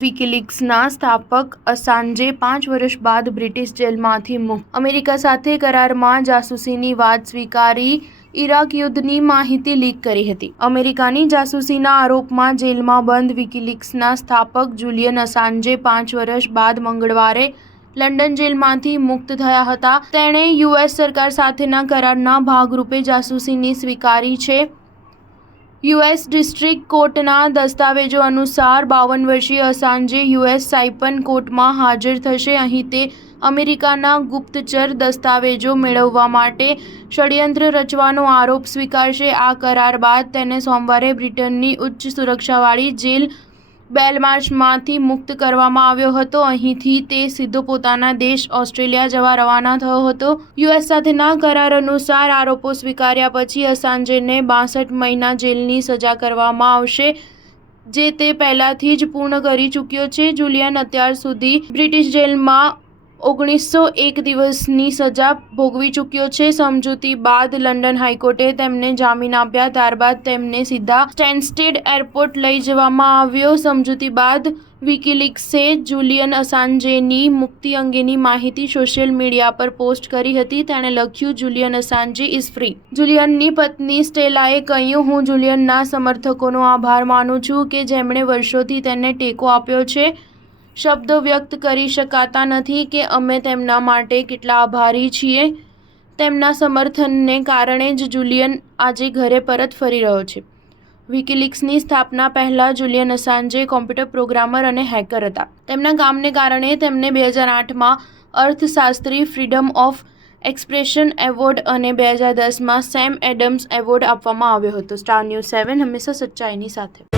વિકીલીક્સના સ્થાપક અસાંજે 5 વર્ષ બાદ બ્રિટિશ જેલમાંથી મુક્ત. અમેરિકા સાથે કરારમાં જાસૂસીની વાત સ્વીકારી. ઇરાક યુદ્ધની માહિતી લીક કરી હતી. અમેરિકાની જાસૂસીના આરોપમાં જેલમાં બંધ વિકીલીક્સના સ્થાપક જુલિયન અસાંજે 5 વર્ષ બાદ મંગળવારે લંડન જેલમાંથી મુક્ત થયા હતા. તેણે યુએસ સરકાર સાથેના કરારના ભાગરૂપે જાસૂસીની સ્વીકારી છે. યુએસ ડિસ્ટ્રિક્ટ કોર્ટના દસ્તાવેજો અનુસાર 52 વર્ષીય અસાંજે યુએસ સાયપન કોર્ટમાં હાજર થશે. અહીં તે અમેરિકાના ગુપ્તચર દસ્તાવેજો મેળવવા માટે ષડયંત્ર રચવાનો આરોપ સ્વીકારશે. આ કરાર બાદ તેને સોમવારે બ્રિટનની ઉચ્ચ સુરક્ષાવાળી જેલ બેલમાર્શમાંથી મુક્ત કરવામાં આવ્યો હતો. અહીંથી તે સીધો પોતાના દેશ ઓસ્ટ્રેલિયા જવા રવાના થયો હતો. યુએસ સાથેના કરાર અનુસાર આરોપો સ્વીકાર્યા પછી અસાંજેને 62 મહિના જેલની સજા કરવામાં આવશે, જે તે પહેલાથી જ પૂર્ણ કરી ચૂક્યો છે. જુલિયન અત્યાર સુધી બ્રિટિશ જેલમાં 1901 દિવસની સજા ભોગવી ચૂક્યો છે. સમજૂતી બાદ લંડન હાઈકોર્ટે તેમને જામીન આપ્યા. ત્યારબાદ તેમને સીધા સ્ટેન્સ્ટેડ એરપોર્ટ લઈ જવામાં આવ્યો. સમજૂતી બાદ વિકીલીક્સે જુલિયન અસાંજેની મુક્તિ અંગેની માહિતી સોશિયલ મીડિયા પર પોસ્ટ કરી હતી. તેણે લખ્યું, "જુલિયન અસાંજે ઇઝ ફ્રી." જુલિયનની પત્ની સ્ટેલાએ કહ્યું, "હું જુલિયનના સમર્થકોનો આભાર માનું છું કે જેમણે વર્ષોથી તેને ટેકો આપ્યો છે. શબ્દો વ્યક્ત કરી શકાતા નથી કે અમે તેમના માટે કેટલા આભારી છીએ. તેમના સમર્થનને કારણે જ જુલિયન આજે ઘરે પરત ફરી રહ્યો છે." વિકીલીક્સની સ્થાપના પહેલાં જુલિયન અસાંજે કોમ્પ્યુટર પ્રોગ્રામર અને હેકર હતા. તેમના કામને કારણે તેમને 2008માં અર્થશાસ્ત્રી ફ્રીડમ ઓફ એક્સપ્રેશન એવોર્ડ અને 2010માં સેમ એડમ્સ એવોર્ડ આપવામાં આવ્યો હતો. સ્ટાર ન્યૂઝ 7 હંમેશા સચ્ચાઈની સાથે.